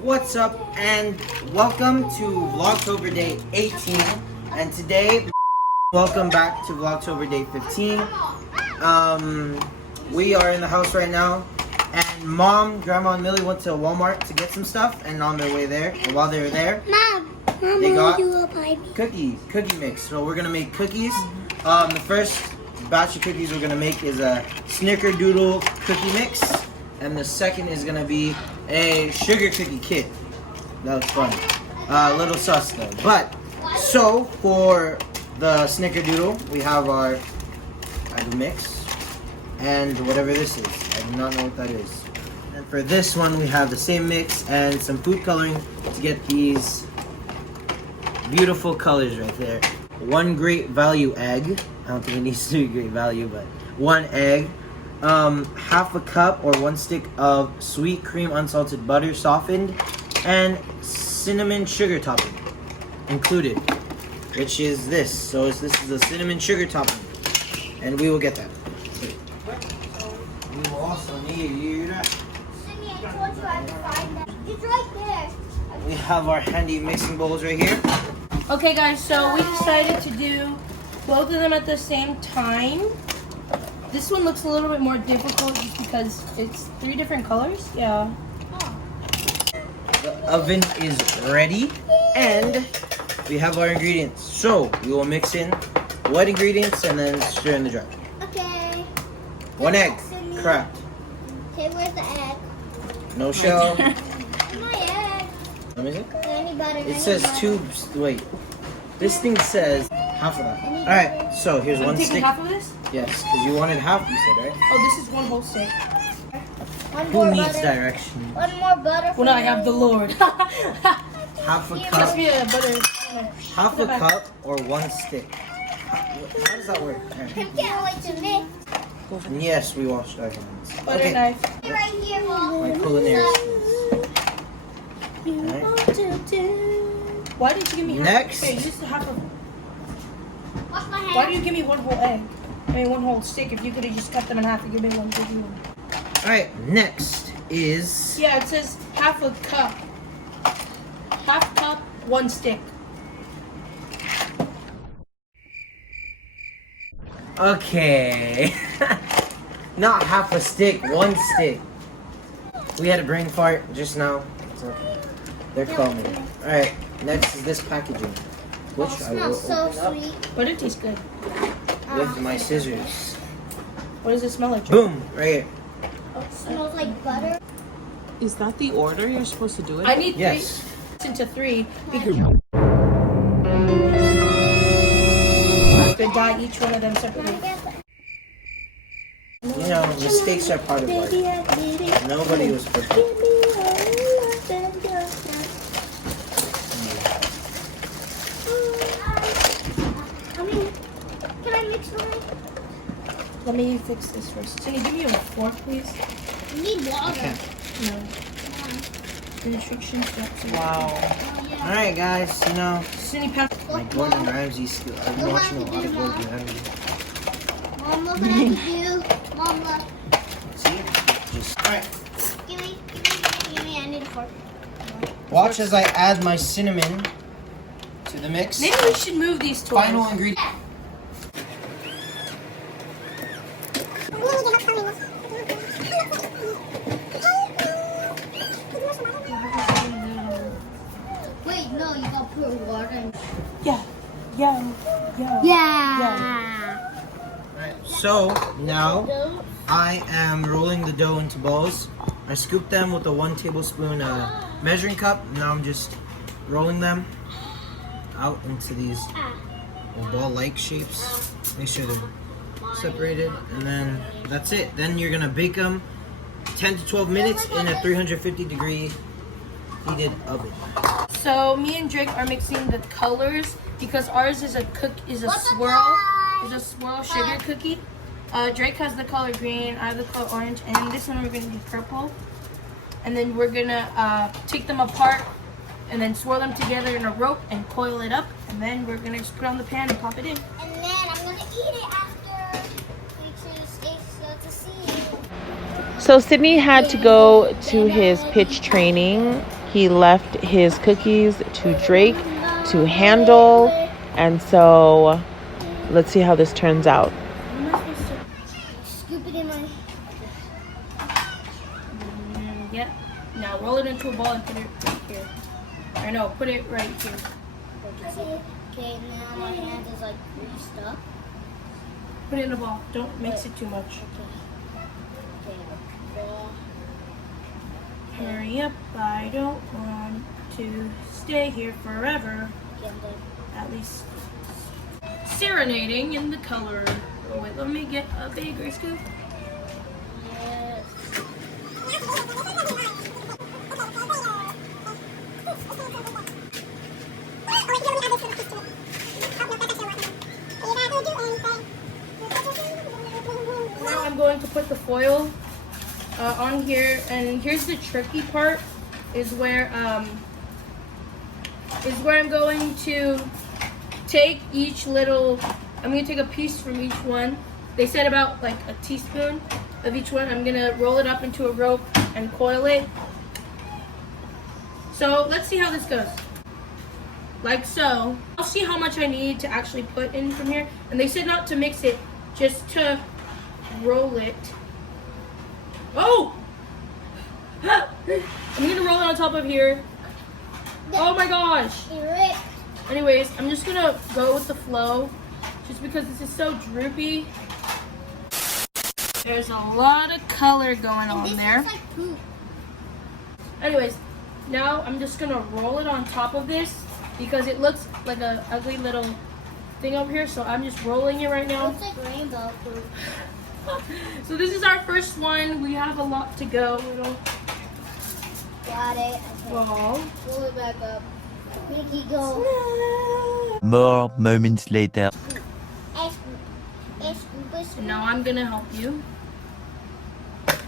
What's up and welcome to Vlogtober day 18, and today welcome back to Vlogtober day 15. We are in the house right now, and Mom, Grandma, and Millie went to Walmart to get some stuff, and on their way there, and while they were there, they got cookie mix. So we're gonna make cookies. The first batch of cookies we're gonna make is a snickerdoodle cookie mix, and the second is gonna be a sugar cookie kit. That was fun. A little sus though. But so for the snickerdoodle, we have our mix and whatever this is. I do not know what that is. And for this one, we have the same mix and some food coloring to get these beautiful colors right there. One great value egg. I don't think it needs to be great value, but one egg. Half a cup or one stick of sweet cream unsalted butter softened, and cinnamon sugar topping included, which is this. So this is a cinnamon sugar topping, and we will get that. We will also need. Sidney, I told you I had to find that. It's right there. We have our handy mixing bowls right here. Okay guys, so we decided to do both of them at the same time. This one looks a little bit more difficult just because it's 3 different colors. Yeah. The oven is ready, and we have our ingredients. So we will mix in wet ingredients and then stir in the dry. Okay. 1 egg, cracked. Okay, where's the egg? No shell. My egg. Let me see. Any butter? It says tubes. Wait, this thing says half of that. All right, so here's I'm one taking stick. half of this? Yes, because you wanted half, you said, right? Oh, this is one whole stick. Who needs direction? One more butter. Well, I have the Lord. Half a Must cup. be a butter. Half a cup or 1 stick. How does that work? All I right. can't wait to mix. Yes, we washed our hands. Butter knife. Right here, Mom. My culinary skills. Why did you give me half? Next. Here, use the half of. Wash my hands. Why do you give me one whole egg? I mean, one whole stick. If you could have just cut them in half and give me one big one. All right, next is Yeah, it says half a cup. Half cup, 1 stick. okay. Not half a stick, 1 stick. We had a brain fart just now. It's okay. They're calming. All right, next is this packaging, which It I will smells so open sweet. But it tastes good. up with my scissors. What does it smell like? Boom, right here. It smells like butter. Is that the order you're supposed to do it? I need 3 Yes. into 3 because I could dye each one of them separately. You know, mistakes are part of life. Nobody was perfect. Can I mix mine? Let me fix this first. Can you give me a fork, please? You need water. Okay. No. The instructions. Wow. All right, guys. You know, Sidney, pass. my Gordon Ramsay skill. I've been watching a lot of Gordon Ramsay. Mom, look what I can do. Mom, look. See? Just all right. Give me. I need a fork. Watch as I add my cinnamon to the mix. Maybe we should move these toys. Final ingredient. Wait, no, you gotta put water in. Yeah. Alright, so now I am rolling the dough into balls. I scoop them with a 1 tablespoon measuring cup. Now I'm just rolling them out into these ball-like shapes. Make sure they're separated, and then that's it. Then you're gonna bake them 10 to 12 minutes in a 350-degree heated oven. So me and Drake are mixing the colors because ours is a swirl sugar cookie. Drake has the color green, I have the color orange, and this one we're gonna do purple. And then we're gonna take them apart and then swirl them together in a rope and coil it up, and then we're gonna just put it on the pan and pop it in. And then I'm gonna eat it after. Make sure you stay still to see. So Sidney had to go to his pitch training he left his cookies to Drake to handle. And so let's see how this turns out. Scoop it in my... Yep. Now roll it into a ball and put it right here. I know, put it right here. Okay, now my hand is like greased up. Put it in a ball. Don't mix it too much. Okay, ball. Hurry up, I don't want to stay here forever. Yeah, I'm done. At least serenading in the color. Oh wait, let me get a bigger scoop. Yes. Now I'm going to put the foil on here, and here's the tricky part, is where I'm going to take each little, I'm going to take a piece from each one. They said about like a teaspoon of each one. I'm going to roll it up into a rope and coil it. So let's see how this goes. Like so. I'll see how much I need to actually put in from here. And they said not to mix it, just to roll it. Oh! I'm going to roll it on top of here. Oh my gosh! Anyways, I'm just gonna go with the flow, just because this is so droopy. There's a lot of color going on there. Like poop. Anyways, now I'm just gonna roll it on top of this because it looks like a ugly little thing over here. So I'm just rolling it right now. Looks like rainbow poop. So this is our first one. We have a lot to go. Got it. Okay. Well, Pull it back up. Mickey, go. More moments later. and now I'm gonna help you. Okay.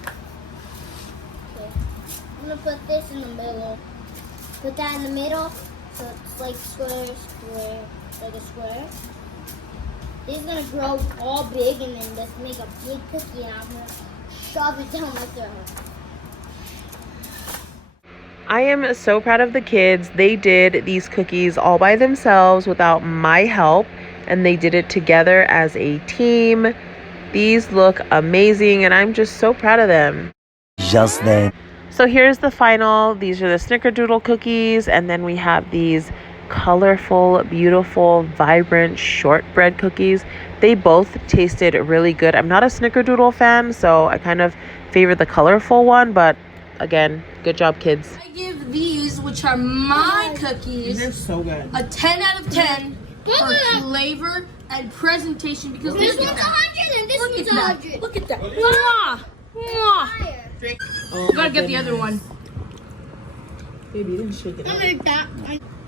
I'm gonna put this in the middle. Put that in the middle, so it's like square, square, like a square. This is gonna grow all big and then just make a big cookie and I'm gonna shove it down my throat. I am so proud of the kids. They did these cookies all by themselves without my help, and they did it together as a team. These look amazing, and I'm just so proud of them. Just then. So here's the final. These are the snickerdoodle cookies, and then we have these colorful, beautiful, vibrant shortbread cookies. They both tasted really good. I'm not a snickerdoodle fan, so I kind of favor the colorful one, but again, good job, kids. I give these, which are my cookies, They're so good. a 10 out of 10 for flavor and presentation, because This look one's at that. 100 and this Look one's at that. 100. Look at that. Mwah! Mwah! Oh, You gotta get the other one. Baby, you didn't shake it I up. made that.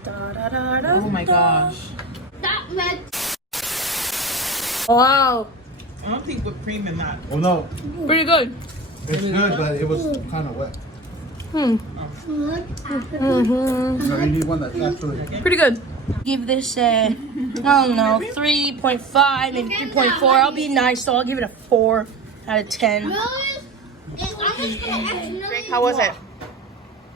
Oh my gosh. That made. Wow. I don't think whipped cream in that. Oh no, Pretty good. it's good, but it was kind of wet. Hmm. So you need one that's actually. Pretty good. Give this a, I don't know, 3.5, maybe 3.4. I'll be nice, so I'll give it a 4 out of 10. How was it?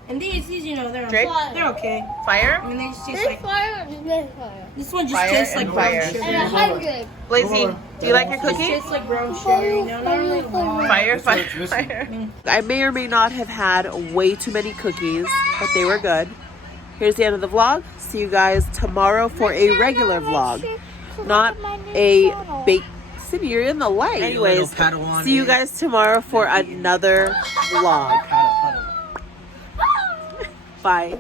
And these you know, they're Drake? they're okay. Fire? I mean, they just taste This like, fire is this fire. this one just Fire tastes like and brown fire. sugar. And 100. Blazy, do you like your It cookie? tastes like brown sugar, you know, not really warm. Fire, fire, fire. I may or may not have had way too many cookies, but they were good. Here's the end of the vlog. See you guys tomorrow for a regular vlog, not a baked. Sidney, you're in the light. Anyways, see you guys tomorrow for another vlog. Bye.